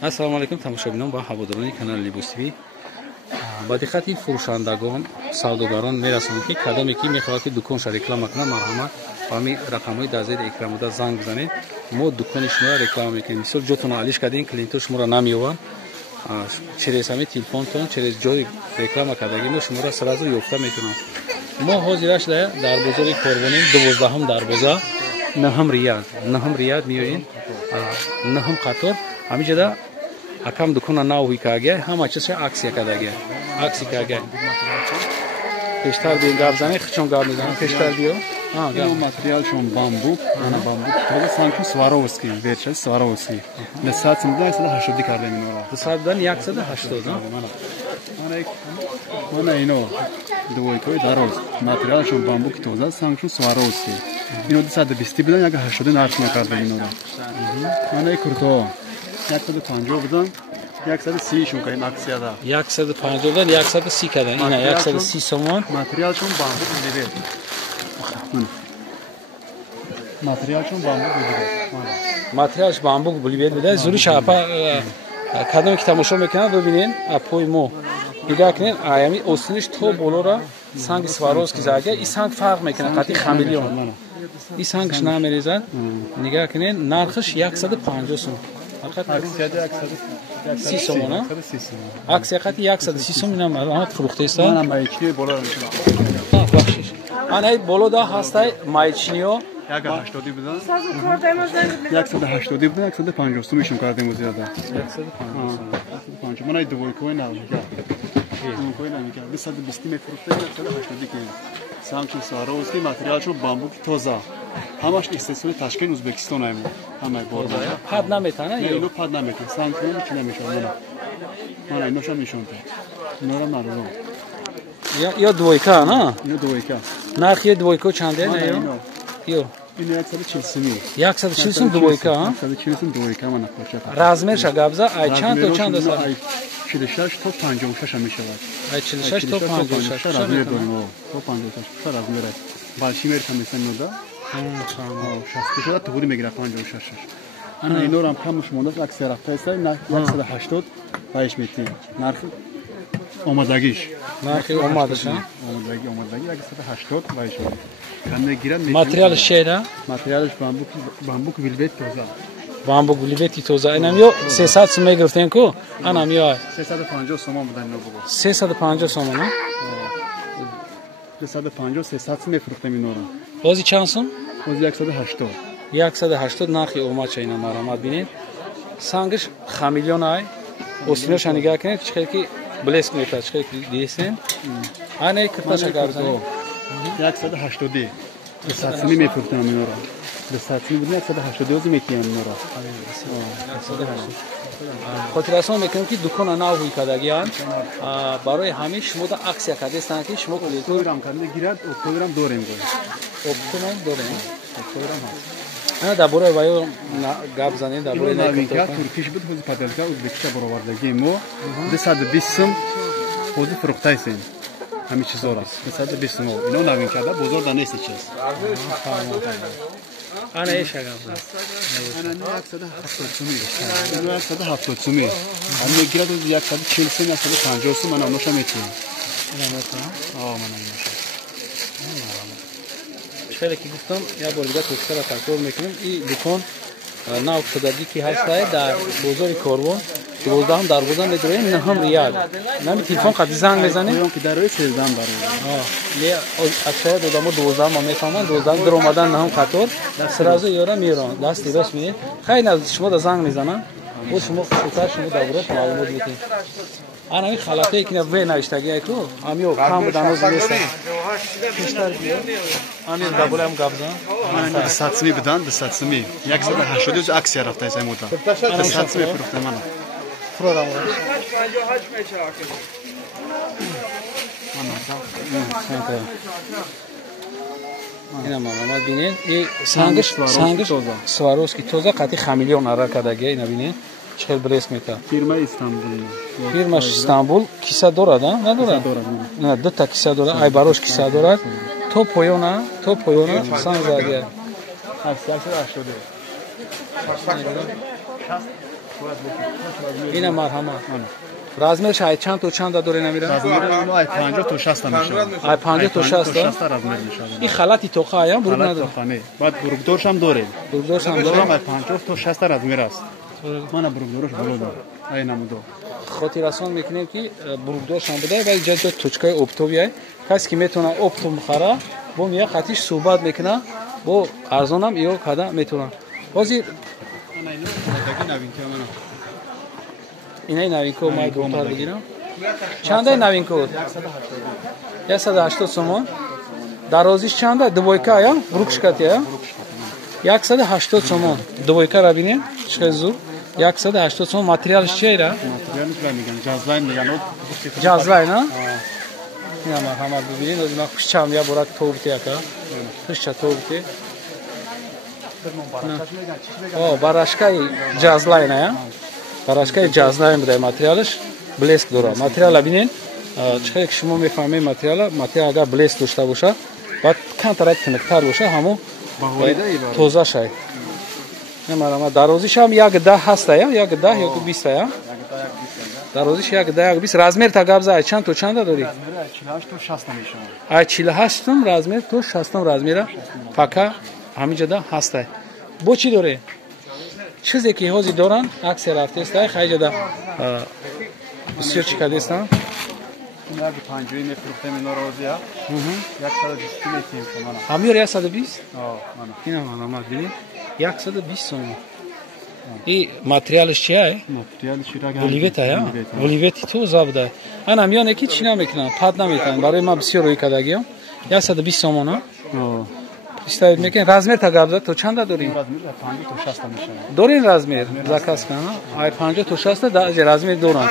ассалому алайкум тамошобинон ва ҳаводорони канали Libos TV. ба диққати фурӯшандагон, савдогарон мерасонем ки кадоме ки мехоҳад ки дуконша реклама кунад, марҳамат ба ҳамин рақамҳои дар зери экранда занг бизанед. мо дукони шуморо реклама мекунем. Мисол ҷотонро алиш кардем, клиентҳо шуморо намеёванд, через ҳамин телефонтон, через ҷои реклама кардаги мо шуморо сразу ёфта мекунам. мо ҳозираш дар бозори Корвонем, 12-ум дарвоза, 9 рияд меоем, 9 қатор. ҳамиҷода акам дукона навҳи кардагия, ҳама чизша аксия кардагия. Акси кардагия. Пештар биём гап занем, хичон гап мезанем, пештар биё. Ин материалшон бамбук, ана бамбук. Тоza sanki Swarovski, верчаси Swarovski. На саатим дан 180 кардем инора. Саатдан 180, Mana ino двойкой дароз. Материалшон бамбук toza sanki Swarovski. Ino 220 bilan 180 нарх кардем инора. Mana kurto 150 bilan 130 shun kayn aksiyada. 150dan 130 kadan. Ina 130 somon. Материалшон бамбук bilir. Материалшон бамбук bilir. Материалш бамбук bilir. Зури шапа кадом ки тамошо мекунад бибинен, апой мо. Нигоҳ кунед, аями остиниш то болора санги Swarovski зага, и санг фарқ мекунад, қати хамелеон. И сангш намерезад. Нигоҳ кунед, нархш 150 сом. Aksiyada 30 сомон, а? Аксия қати 130 сом инам аломат фурухтеста. Mana mayichni bo'ladim. Бахшиш. Ана болода ҳастай маичниё. 180 bilan 180 bilan 150 so'm ishon kardem o'ziyada. 150. Mana dvoykoy namiga. Dvoykoy namiga. 220 metr furtda 180 keyin. Sanki Swarovski materialshon bambuk toza. Hamash istesuni Tashkent O'zbekiston aymo. Hamma borda. Pad nametana? Ino pad nametana. Sanki nechun mana. Mana ino sham ishonta. Inora mardum. Yo dvoyka, na? Ino dvoyka. Narxi dvoyko chande ne yo? Yo. Ino 140 140 dvoyka, ha? 140 dvoyka mana qo'shata. Razmerша габза ай чанд то чанд аст? 46 то 56 мешавад. Ай 46 то 56 размер дорем. То 56 размер аст. Балши мерсам месамода. 60 тугури мегира 56. Ана инорам камуш мондас аксия рафтаиста на 180 байш метин. Нархи омадагиш. Нархи омадаш, а? Омадаги 180 байш метин. Канне гирад метин. Материал шейда? Материалш бамбук вилвет тоза. Бамбук вилвети тоза. Инам ё 300 сом мегирфтен ку? Анам ё 350 сомон будан нобуго. 350 сомон, а? 350 300 мефрухтем инора. Ози чанд сом? Ози 180. 180 нархи омача ина марамат бинед. Сангиш хамилион ай. Остиноша нигоҳ кунед, чихел ки блеск метад, чихел ки дисен. Ане кирташа габзан. 180. 200 мефрухтем инора. 200 будан 180 мекиям инора. хотирасон мекунем ки дукона навҳои кардагиян барои ҳамин шумо да аксия кардестанд ки шумо октограмм карда гирад, октограмм дорем го. Октограмм дорем. Октограмм ҳаст. Ана дар бораи ваё гап занем дар бораи навинка туркиш буд ҳози падалка ӯзбекиша баровардаги мо 220 сом ҳози фурухтаисем. ҳамин чизора 220 сом. ино навинкада бозор да нест чиз. Ана эша гапзан. Ана 170 сом. 170 сом. Ана гирад 140 сом, 150 сом мана ноша метием. Ана ноша? мана ноша. Шехеле ки гуфтам, я бор дига тӯксара такрор мекунем. И дукон нав шудагӣ ки ҳастай дар бозори Корвон 12 дарвоза медурем 9 рияд. Нами телефон қади занг мезанем. Ки дарои 13 дарвоза. Не акшая додамо 12 ма мефаҳманд, 12 дар омадан 9 қатор сразу ёра мерон. Дасти рост меед. Хай наз шумо да занг мезанам. Бо шумо хусусат шумо да бурат маълумот метед. Ана ин халатае ки на ве навиштаги айку. Амиё кам даноз нест. Пештар биё. Амир да болам габзан. Мана 200 сом будан, 200 сом. 180 аксия рафтаиса мода. 200 сом фурухтем мана. Фурорам. Ина маълумот бинед. И сангиш Swarovski тоза қати хамилион ара кардагия ина бинед. Чихел бреск мета. Фирма Истанбул. Фирмаш Истанбул киса дорад, а? Надорад? Не, дута киса дорад. Ай барош киса дорад. То поёна санг загия. اینا مرحمت رازمرش های چند تا چند داره نمیره؟ رازمر اونو ای 50 تا 60 میشه. ای 50 تا 60 رازمر میشه. این خلاتی توخه آیا بروگ نداره؟ بعد بروگدارش هم داره. بروگدارش هم داره. داره. 50 تا 60 رازمر است. من بروگدارش بالا داره. ای نمودو. خاطرسان میکنیم که بروگدارش هم بده ولی جدا توچکای اپتویه کسی که میتونه اپتو بخره با میاد خاطیش صحبت میکنه با ارزانم یا کدا میتونه بازی اینای نوین کو ما دکتر بگیرم چنده نوین کو 180 سومون درازیش چنده دوبایکا یا بروکش کاتیا 180 سومون دوبایکا را ببینید چه زور 180 سومون ماتریالش چیه را ماتریالش میگن جازلاین میگن جازلاین ها اینا ما همه ببینید از ما خوشم یا برات توبتی اکا خوش توبتی барашкаи ҷазлайн барашкаи ҷазлайн буде материалш блеск дора материала бинен чиқаре ки шумо мефаҳмед материала агар блеск дошта боша баъд кантарак тинуктар боша ҳамо тоза шай намарама дарозишам 1.10 ҳаста 1.10 ё 20 дарозиш 1.10 20 размер та габза чанд то чанда дорӣ 48 то 60 мешава ай 48 размер то 60 размера фака ҳамиҷада ҳастай бо чӣ доре чизе ки ҳозир доранд аксия рафтестай хайҷада бисёр чӣ кардестан як 50 мефурӯхтем ино розия 120 метим шумана ҳамиёр 120 ина маълумат бинед 120 сом и материалш чия материалш воливета воливети тоза буда ан ҳамиёне ки чӣ намекунанд пад наметавонанд барои ман бисёр рӯй кардагиам 120 сомона استاید میکنین رزمیر تا گابزا تو چند دارین؟ رزمیر 50 تا 60 میشه. دارین رزمیر زکاس کنه؟ ای 50 تا 60 تا از رزمیر دارن.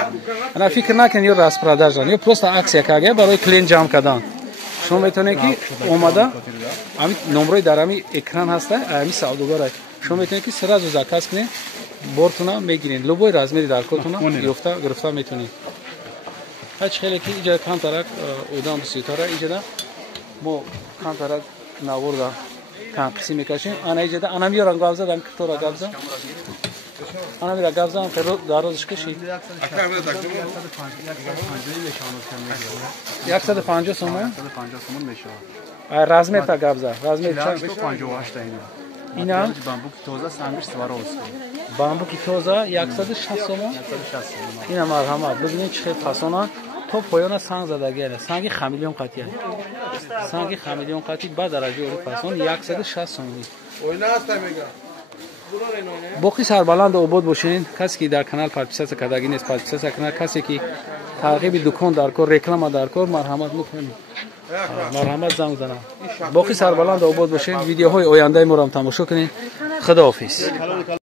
انا فکر نکنید یا راست پرادرجان یا پروست اکسیا کاگه برای کلین جام کردن. شما میتونید که اومده امی نمره در امی اکران هسته امی سعودگاره. شما میتونید که سراز زکاس کنید بورتونا میگیرین لوبوی رزمیر در کتونا گرفته میتونید. هیچ خیلی که اینجا کانترک اودام بسیتاره اینجا ما کانترک نورده کام قسمی میکشیم آن ایجاده آن میارن گابزا دم کتورا گابزا آن میره گابزا هم فرو داروزش کشی 150 سومه 150 سومون میشه رزمیر تا گابزا رزمیر چند 58 اینا بامبوک توزا سامیش سواروس بامبوک توزا 160 سومه اینا مرحمت ببینید چه فسونا تو پایان سنگ زدگیه سنگ خمیلیون قطعیه سنگ خمیلیون قطعی با درجه اولی فسون 160 سومی باقی سربلند عبود باشین کسی که در کانال پادپیساس کردگی نیست پادپیساس کانال کسی که ترغیب دکان در کار رکلام در کار مرحمت میکنیم مرحمت زنگ زنم باقی سربلند عبود باشین ویدیوهای آینده ما رو تماشا کنین خداحافظ